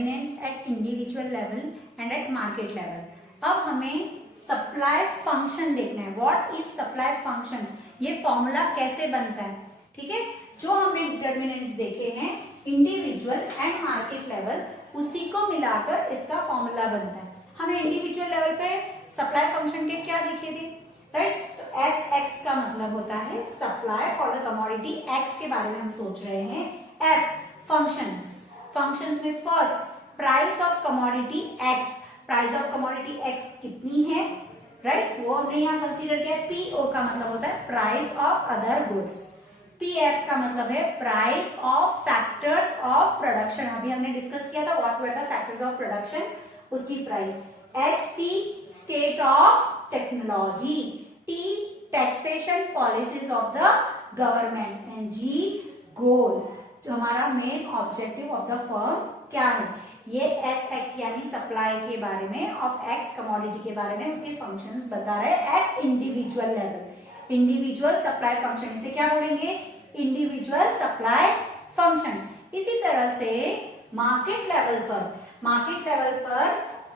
Determinants eight individual level and eight market level. अब हमें supply function देखना है। व्हाट इज सप्लाई फंक्शन, ये फॉर्मूला कैसे बनता है। ठीक है, जो हमने डिटर्मिनेंट्स देखे हैं इंडिविजुअल एंड मार्केट लेवल, उसी को मिलाकर इसका फॉर्मूला बनता है। हमें इंडिविजुअल लेवल पे सप्लाई फंक्शन के क्या देखे थे, राइट। तो एस एक्स का मतलब होता है supply for the commodity x के बारे में हम सोच रहे हैं। एफ फंक्शंस में first price of commodity x, price of commodity x कितनी है, राइट, वो हमने यहाँ कंसीडर किया। पीओ का मतलब होता है price of other goods. PF का मतलब है price of factors of production, अभी हमने डिस्कस किया था what were the factors of production, उसकी price. ST state of technology, T taxation policies of the government, and G goal, जो हमारा main objective of the firm क्या है। ये एस एक्स यानी सप्लाई के बारे में ऑफ एक्स कमोडिटी के बारे में उसके फंक्शंस बता रहे हैं eight individual level. Individual supply function, इसे क्या बोलेंगे, इंडिविजुअल सप्लाई फंक्शन। इसी तरह से मार्केट लेवल पर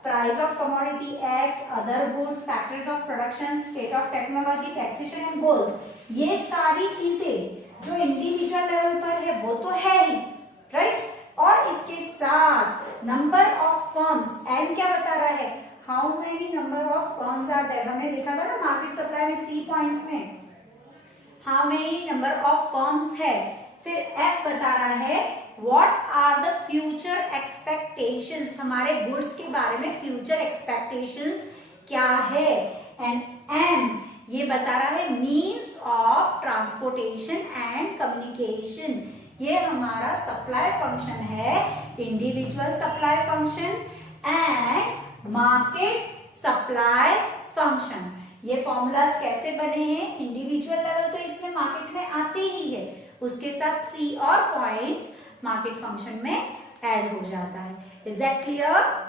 price of commodity x, other goods, factors of production, state of technology, taxation and goals, ये सारी चीजें जो इंडिविजुअल लेवल पर है वो तो है ही, राइट। और इसके साथ नंबर ऑफ फर्म्स, एन क्या बता रहा है, how many number of firms are there. हमने देखा था ना मार्केट सप्लाई में 3 पॉइंट्स में, how many number of firms है। फिर एफ बता रहा है what are the future expectations, हमारे गुड्स के बारे में फ्यूचर एक्सपेक्टेशंस क्या है। एंड एम ये बता रहा है means of transportation and communication. ये हमारा सप्लाई फंक्शन है, individual supply function and market supply function. ये फॉर्मूलाज कैसे बने हैं, इंडिविजुअल लेवल तो इसमें मार्केट में आते ही है, उसके साथ 3 और पॉइंट्स मार्केट फंक्शन में ऐड हो जाता है। Is that clear?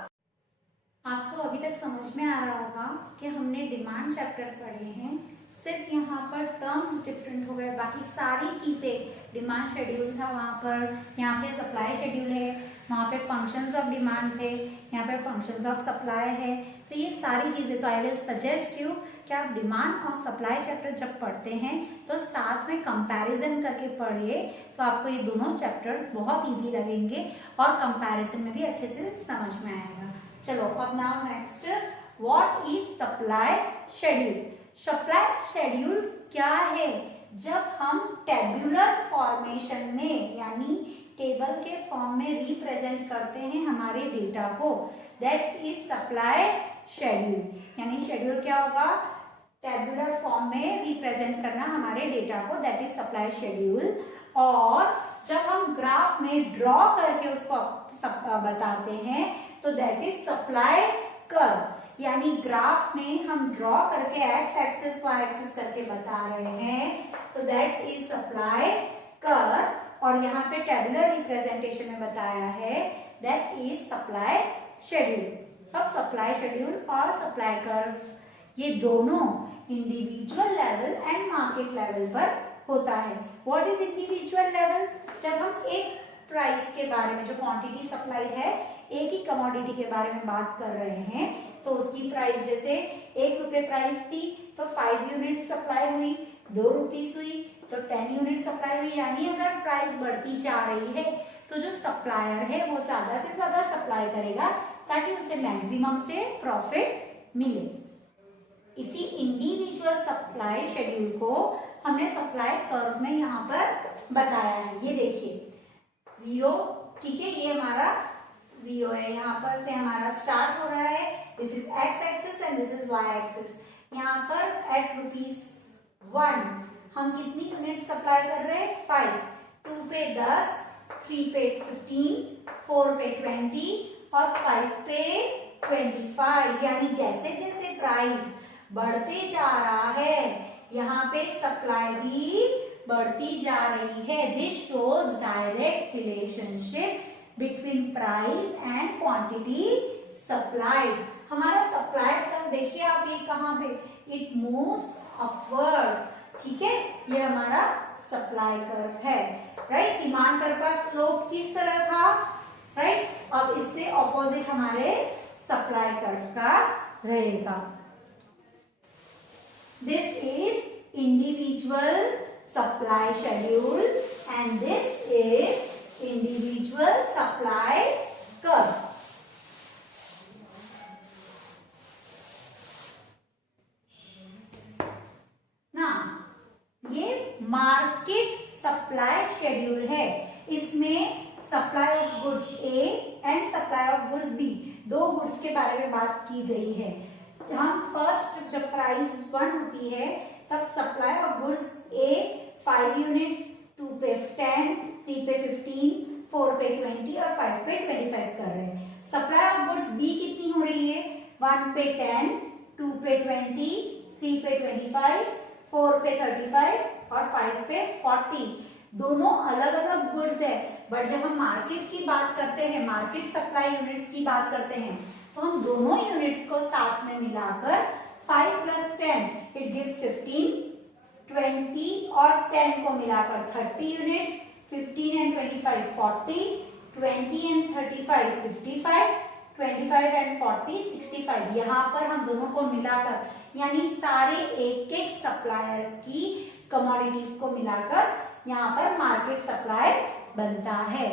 आपको अभी तक समझ में आ रहा होगा कि हमने डिमांड चैप्टर पढ़े हैं, सिर्फ यहाँ पर टर्म्स डिफरेंट हो गए, बाकी सारी चीजें, डिमांड शेड्यूल था वहाँ पर, यहाँ पे सप्लाई शेड्यूल है, वहाँ पे फंक्शंस ऑफ डिमांड थे, यहाँ पे फंक्शंस ऑफ सप्लाई है। तो ये सारी चीजें, तो आई विल सजेस्ट यू कि आप डिमांड और सप्लाई चैप्टर जब पढ़ते हैं तो साथ में कंपैरिजन करके पढ़िए, तो आपको ये दोनों चैप्टर्स बहुत इजी लगेंगे और कंपैरिजन में भी अच्छे से समझ में आएगा। चलो अब now next, what is supply schedule. Supply schedule क्या है, जब हम टेबुलर फॉर्मेशन में यानी टेबल के फॉर्म में रिप्रेजेंट करते हैं हमारे डेटा को, दैट इज सप्लाई शेड्यूल। यानी शेड्यूल क्या होगा, टेबुलर फॉर्म में रिप्रेजेंट करना हमारे डेटा को, दैट इज सप्लाई शेड्यूल। और जब हम ग्राफ में ड्रॉ करके उसको बताते हैं तो दैट इज सप्लाई कर्व। यानी ग्राफ में हम ड्रॉ करके एक्स एक्सिस वाई एक्सिस करके बता रहे हैं तो दैट इज सप्लाई कर्व। और यहाँ पे टेबुलर रिप्रेजेंटेशन में बताया है दैट इज सप्लाई शेड्यूल। अब सप्लाई शेड्यूल और सप्लाई कर्व ये दोनों individual level and market level पर होता है। व्हाट इज इंडिविजुअल लेवल, जब हम एक प्राइस के बारे में, जो क्वांटिटी सप्लाई है, एक ही कमोडिटी के बारे में बात कर रहे हैं तो उसकी प्राइस, जैसे 1 रुपये प्राइस थी तो 5 यूनिट सप्लाई हुई, 2 रुपीस हुई तो 10 यूनिट सप्लाई हुई। यानी अगर प्राइस बढ़ती जा रही है तो जो सप्लायर है वो ज्यादा से ज्यादा सप्लाई करेगा ताकि उसे मैक्सिमम से प्रॉफिट मिले। इसी इंडिविजुअल सप्लाई शेड्यूल को हमने सप्लाई कर्व में यहाँ पर बताया है। ये देखिए 0, ठीक है, ये हमारा 0 है, यहाँ पर से हमारा स्टार्ट हो रहा है, this is X axis and this is Y axis. यहाँ पर एट ₹1 हम कितनी यूनिट सप्लाई कर रहे हैं, 5, 2 पे 10, 3 पे 15, 4 पे 20 और 5 पे 25। यानी जैसे जैसे प्राइस बढ़ते जा रहा है यहाँ पे सप्लाई भी बढ़ती जा रही है। This shows direct relationship between price and quantity supplied. हमारा सप्लाई कर्व देखिए आप, ये कहाँ पे, इट मूव्स अपवर्ड्स, ठीक है, ये हमारा सप्लाई कर्व है, राइट। डिमांड कर्व का स्लोप किस तरह था, राइट। अब इस इससे ऑपोजिट हमारे सप्लाई कर्व का रहेगा। This is individual supply schedule and this is individual supply curve. ना ये मार्केट सप्लाई शेड्यूल है, इसमें supply of goods A and supply of goods B, दो गुड्स के बारे में बात की गई है। हम फर्स्ट जब प्राइस 1 रुपी है तब supply of goods A 5 units, 2 पे 10, 3 पे 15, 4 पे 20 और 5 पे 25 कर रहे हैं। सप्लाई ऑफ गुड्स बी कितनी हो रही है? 1 पे 10, 2 पे 20, 3 पे 25, 4 पे 35 और 5 पे 40। दोनों अलग अलग गुड्स है, बट जब हम मार्केट की बात करते हैं, मार्केट सप्लाई यूनिट्स की बात करते हैं, तो हम दोनों यूनिट्स को साथ में मिलाकर 5 + 10 इट गिव्स 15, 20 और 10 को मिलाकर 30 यूनिट्स, 15 एंड 25 40, 20 एंड 35 55, 25 एंड 40 65। यहाँ पर हम दोनों को मिलाकर यानी सारे एक एक सप्लायर की कमोडिटीज को मिलाकर यहाँ पर मार्केट सप्लाई बनता है।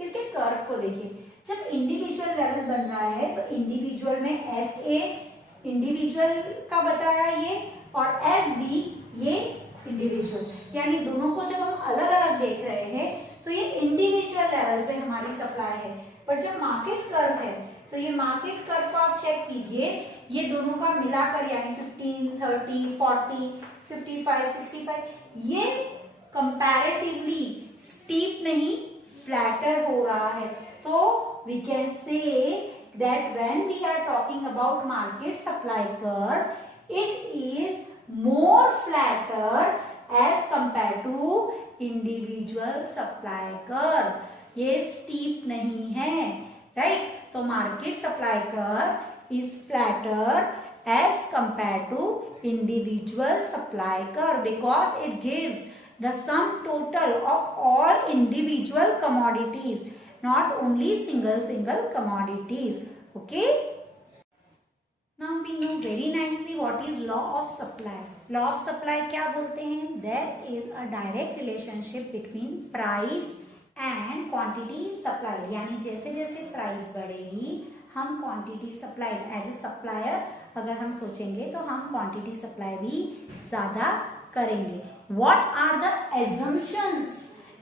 इसके कर्व को देखिए, जब इंडिविजुअल लेवल बन रहा है तो इंडिविजुअल में एस ए इंडिविजुअल का बताया ये, और एस बी ये इंडिविजुअल, यानी दोनों को जब हम अलग अलग देख रहे हैं तो ये इंडिविजुअल लेवल पे हमारी सप्लाई है। पर जब मार्केट कर्व है तो ये मार्केट कर्व को आप चेक कीजिए, ये दोनों का मिलाकर यानी 15, 30, 40, 55, 65 ये कंपैरेटिवली स्टीप नहीं फ्लैटर हो रहा है। तो we can say that when we are talking about market supply curve, it is more flatter as compare to individual supply curve. ये स्टीप नहीं है, राइट? तो market supply curve is flatter as compared to individual supply curve because it gives the sum total of all individual commodities, not only single commodities. Okay, now we know very nicely what is law of supply. Law of supply क्या बोलते हैं? There is a direct relationship between price and quantity supplied, यानी जैसे जैसे price बढ़ेगी हम quantity supplied as a supplier अगर हम सोचेंगे तो हम क्वांटिटी सप्लाई भी ज्यादा करेंगे। व्हाट आर द एजम्पशंस,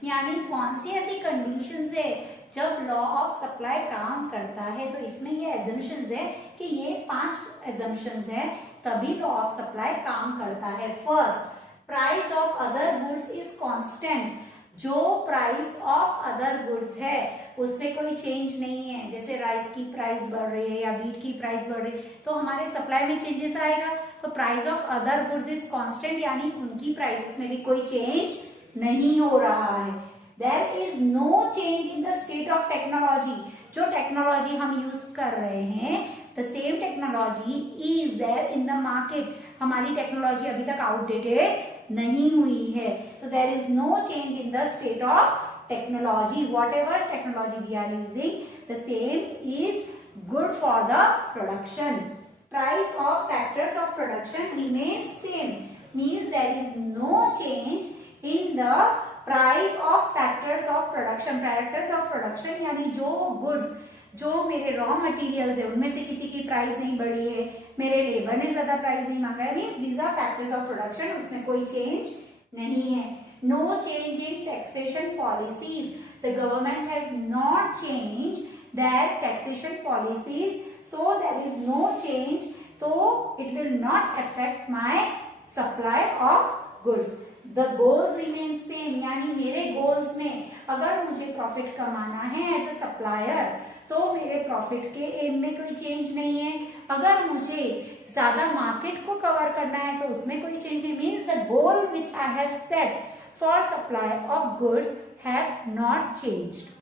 यानी कौन सी ऐसी कंडीशंस है जब लॉ ऑफ सप्लाई काम करता है? तो इसमें ये एजम्पशंस है कि ये 5 एजम्पशंस है तभी लॉ ऑफ सप्लाई काम करता है। First, price of other goods is constant. जो प्राइस ऑफ अदर गुड्स है उसमें कोई चेंज नहीं है, जैसे राइस की प्राइस बढ़ रही है या व्हीट की प्राइस बढ़ रही है तो हमारे सप्लाई में चेंजेस आएगा। तो price of other goods is constant, यानी उनकी प्राइसेस में भी कोई चेंज नहीं हो रहा है। There is no change in the state of technology. जो टेक्नोलॉजी हम यूज कर रहे हैं the same technology is there in the market. हमारी टेक्नोलॉजी अभी तक आउटडेटेड नहीं हुई है, तो there is no change in the state of technology. Whatever technology we are using, the same is good for the production. Price of factors of production remains same, means there is no change in the price of factors of production. Factors of production यानी जो goods, जो मेरे raw materials है उनमें से किसी की price नहीं बढ़ी है, मेरे लेबर ने ज्यादा प्राइस नहीं मांगा है, means these are factors of production, उसमें कोई चेंज नहीं है। No change in taxation policies. The government has not changed their taxation policies, so there is no change. So it will not affect my supply of goods. The goals remain same. यानी मेरे goals में अगर मुझे profit कमाना है as a supplier, तो मेरे profit के aim में कोई change नहीं है। अगर मुझे ज्यादा market को cover करना है तो उसमें कोई change नहीं। Means the goal which I have set for supply of goods have not changed.